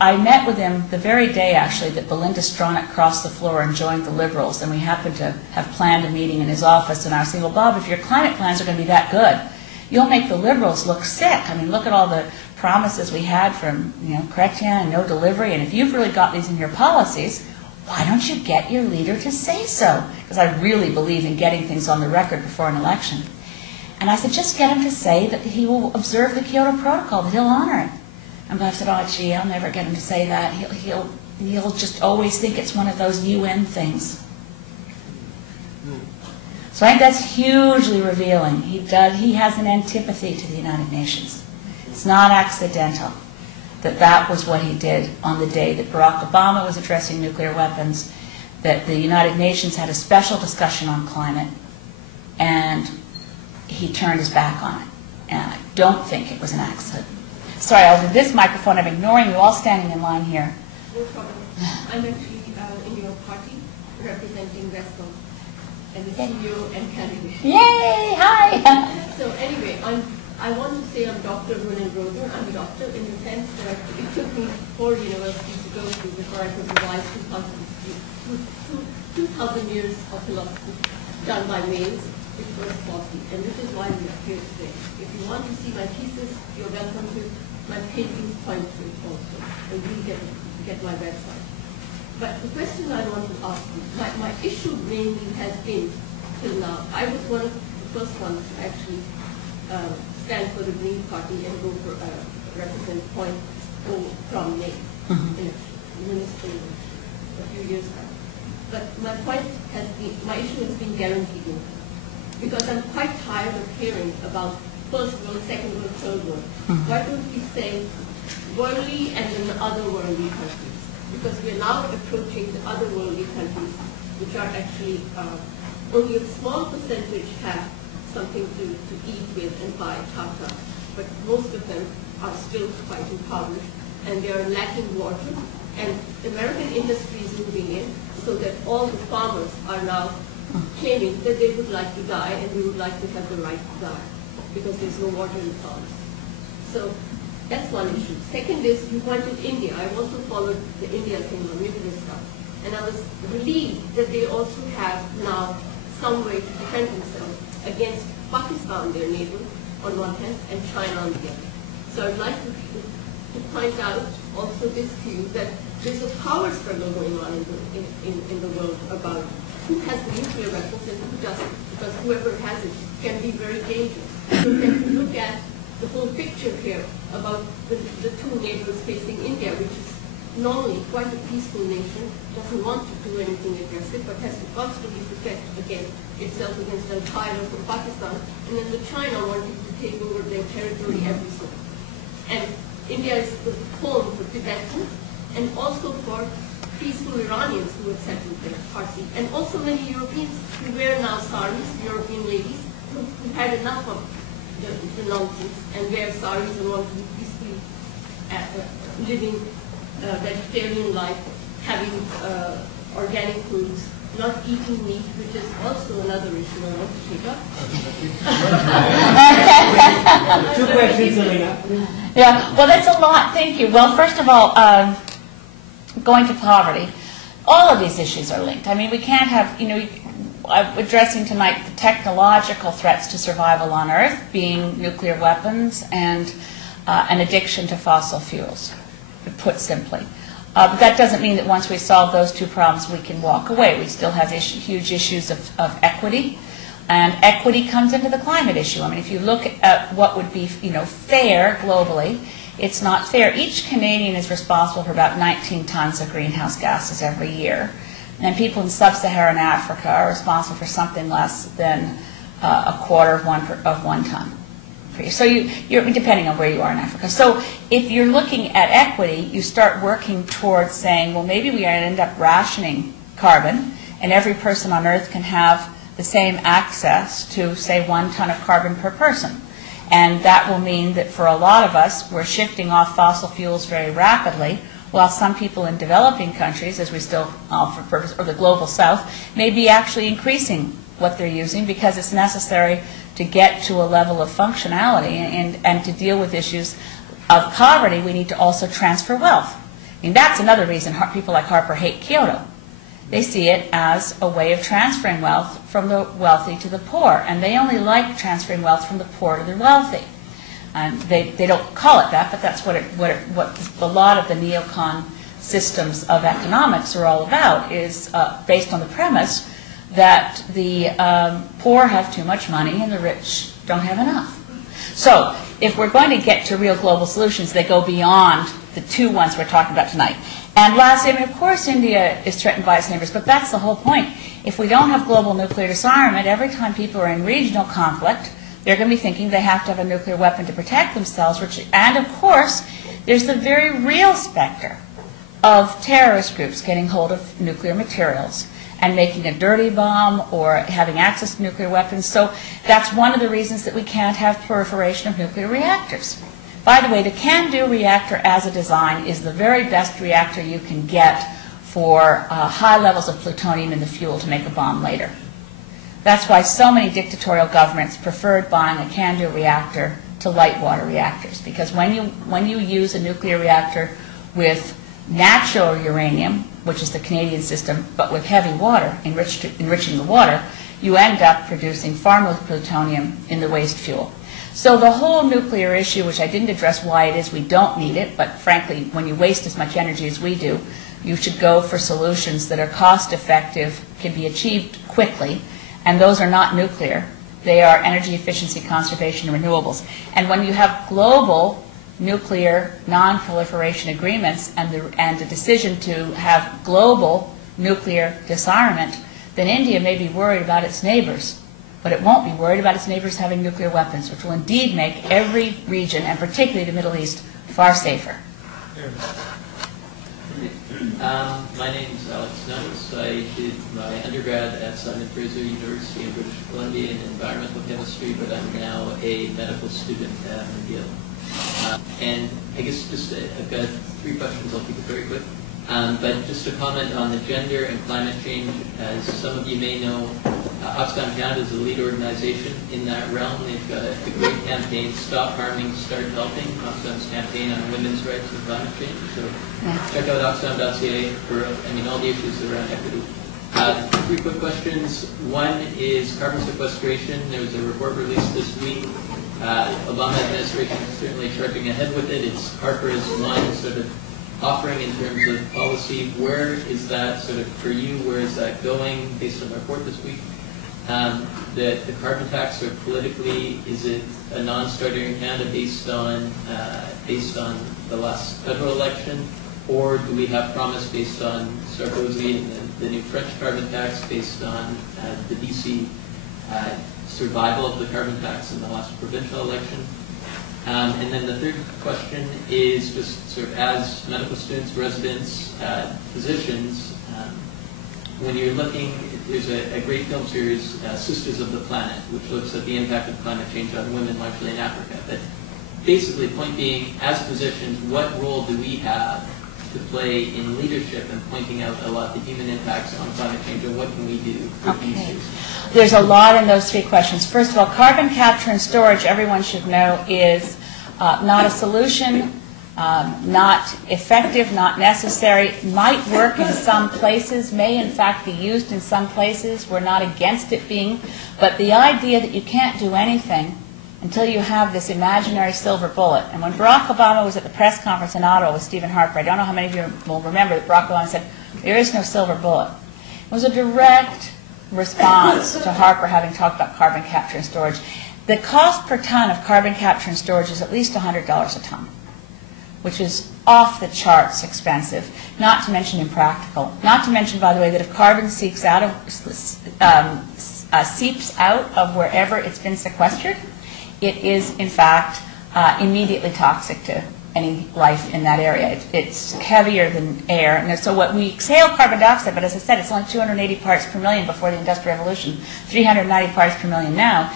I met with him the very day, actually, that Belinda Stronach crossed the floor and joined the Liberals, and we happened to have planned a meeting in his office, and I was saying, well, Bob, if your climate plans are going to be that good, you'll make the Liberals look sick. I mean, look at all the promises we had from, Chrétien and no delivery, and if you've really got these in your policies, why don't you get your leader to say so? Because I really believe in getting things on the record before an election. And I said, just get him to say that he will observe the Kyoto Protocol, that he'll honor it. And Bob said, oh, gee, I'll never get him to say that. He'll just always think it's one of those UN things. So I think that's hugely revealing. He has an antipathy to the United Nations. It's not accidental that that was what he did on the day that Barack Obama was addressing nuclear weapons, that the United Nations had a special discussion on climate, and he turned his back on it. And I don't think it was an accident. Sorry, I'll do this microphone. I'm ignoring you all standing in line here. No problem. I'm actually in your party representing Westcom and the CEO and candidate. Yay! Hi! So anyway, I want to say I'm Dr. Ronan Roder. I'm a doctor in the sense that it took me 4 universities to go through before I could revise 2,000 years of philosophy done by males, which was faulty, and which is why we are here today. If you want to see my thesis, you're welcome to. My paintings point to it also, and we get my website. But the question I want to ask you, my issue mainly has been, till now, I was one of the first ones to actually stand for the Green Party and go for represent point from May in municipal a few years back. But my point has been, my issue has been guaranteed income. Because I'm quite tired of hearing about first world, second world, third world. Why don't we say worldly and then the other worldly countries? Because we're now approaching the other worldly countries, which are actually only a small percentage have something to eat with and buy tata, but most of them are still quite impoverished and they are lacking water. And American industry is moving in so that all the farmers are now claiming that they would like to die and we would like to have the right to die because there's no water in the farms. So that's one issue. Second is, you pointed India. I also followed the India thing on nuclear stuff. And I was relieved that they also have now some way to defend themselves against Pakistan, their neighbor, on one hand, and China on the other. So I'd like to point out also this to you that there's a power struggle going on in the world about who has the nuclear weapons and who doesn't, because whoever has it can be very dangerous. So if you look at the whole picture here about the two neighbors facing India, which is normally quite a peaceful nation, doesn't want to do anything aggressive, but has to constantly protect itself against Al-Qaeda from Pakistan, and then the China wanting to take over their territory every so. And India is the home for Tibetans, and also for peaceful Iranians who have settled there, Parsi, and also many Europeans who wear now saris, European ladies, who had enough of the nonsense and wear saris and want to be peacefully living vegetarian life, having organic foods, not eating meat, which is also another issue I want to take up. 2 questions, Selena. Yeah, well, that's a lot. Thank you. Well, first of all, going to poverty, all of these issues are linked. I mean, we can't have, I'm addressing tonight the technological threats to survival on Earth, being nuclear weapons and an addiction to fossil fuels, put simply. But that doesn't mean that once we solve those two problems, we can walk away. We still have huge issues of equity, and equity comes into the climate issue. I mean, if you look at what would be, fair globally, it's not fair. Each Canadian is responsible for about 19 tons of greenhouse gases every year. And people in sub-Saharan Africa are responsible for something less than a quarter of one ton. So you're depending on where you are in Africa. So if you're looking at equity, you start working towards saying, well, maybe we end up rationing carbon, and every person on Earth can have the same access to, say, 1 ton of carbon per person. And that will mean that for a lot of us, we're shifting off fossil fuels very rapidly, while some people in developing countries, as we still, for purpose, or the global south, may be actually increasing what they're using because it's necessary to get to a level of functionality and to deal with issues of poverty. We need to also transfer wealth. I mean, that's another reason people like Harper hate Kyoto. They see it as a way of transferring wealth from the wealthy to the poor, and they only like transferring wealth from the poor to the wealthy. And they don't call it that, but that's what a lot of the neocon systems of economics are all about, is based on the premise that the poor have too much money and the rich don't have enough. So if we're going to get to real global solutions, they go beyond the two ones we're talking about tonight. And lastly, I mean, of course India is threatened by its neighbors, but that's the whole point. If we don't have global nuclear disarmament, every time people are in regional conflict, they're going to be thinking they have to have a nuclear weapon to protect themselves, and of course, there's the very real specter of terrorist groups getting hold of nuclear materials and making a dirty bomb or having access to nuclear weapons. So that's one of the reasons that we can't have proliferation of nuclear reactors. By the way, the CANDU reactor as a design is the very best reactor you can get for high levels of plutonium in the fuel to make a bomb later. That's why so many dictatorial governments preferred buying a CANDU reactor to light water reactors, because when you use a nuclear reactor with natural uranium, which is the Canadian system, but with heavy water, enriching the water, you end up producing far more plutonium in the waste fuel. So the whole nuclear issue, which I didn't address why it is we don't need it, but frankly, when you waste as much energy as we do, you should go for solutions that are cost effective, can be achieved quickly, and those are not nuclear. They are energy efficiency, conservation, and renewables. And when you have global nuclear non-proliferation agreements and the decision to have global nuclear disarmament, then India may be worried about its neighbors, but it won't be worried about its neighbors having nuclear weapons, which will indeed make every region, and particularly the Middle East, far safer. My name is Alex Nunes. I did my undergrad at Simon Fraser University in British Columbia in environmental chemistry, but I'm now a medical student at McGill. And I guess I've got three questions. I'll keep it very quick. But just to comment on the gender and climate change, as some of you may know, Oxfam Canada is a lead organization in that realm. They've got a great campaign, Stop Harming, Start Helping, Oxfam's campaign on women's rights and climate change. So check out oxfam.ca for all the issues around equity. Three quick questions. One is carbon sequestration. There was a report released this week. Obama administration is certainly charging ahead with it. It's Harper's one sort of offering in terms of policy. Where is that sort of for you? Where is that going based on the report this week? The carbon tax, or politically, is it a non-starter in Canada based on the last federal election, or do we have promise based on Sarkozy and the new French carbon tax based on the BC survival of the carbon tax in the last provincial election? And then the third question is just sort of as medical students, residents, physicians, when you're looking, there's a great film series, Sisters of the Planet, which looks at the impact of climate change on women largely in Africa. But basically, point being, as physicians, what role do we have to play in leadership and pointing out a lot of the human impacts on climate change, and what can we do? Okay. There's a lot in those three questions. First of all, carbon capture and storage, everyone should know, is not a solution, not effective, not necessary, might work in some places, may in fact be used in some places. We're not against it being, but the idea that you can't do anything until you have this imaginary silver bullet. And when Barack Obama was at the press conference in Ottawa with Stephen Harper, I don't know how many of you will remember that Barack Obama said, there is no silver bullet. It was a direct response to Harper having talked about carbon capture and storage. The cost per ton of carbon capture and storage is at least $100 a ton, which is off the charts expensive, not to mention impractical. Not to mention, by the way, that if carbon seeps out of wherever it's been sequestered, it is, in fact, immediately toxic to any life in that area. It's heavier than air. And so what we exhale carbon dioxide, but as I said, it's only 280 parts per million before the Industrial Revolution, 390 parts per million now.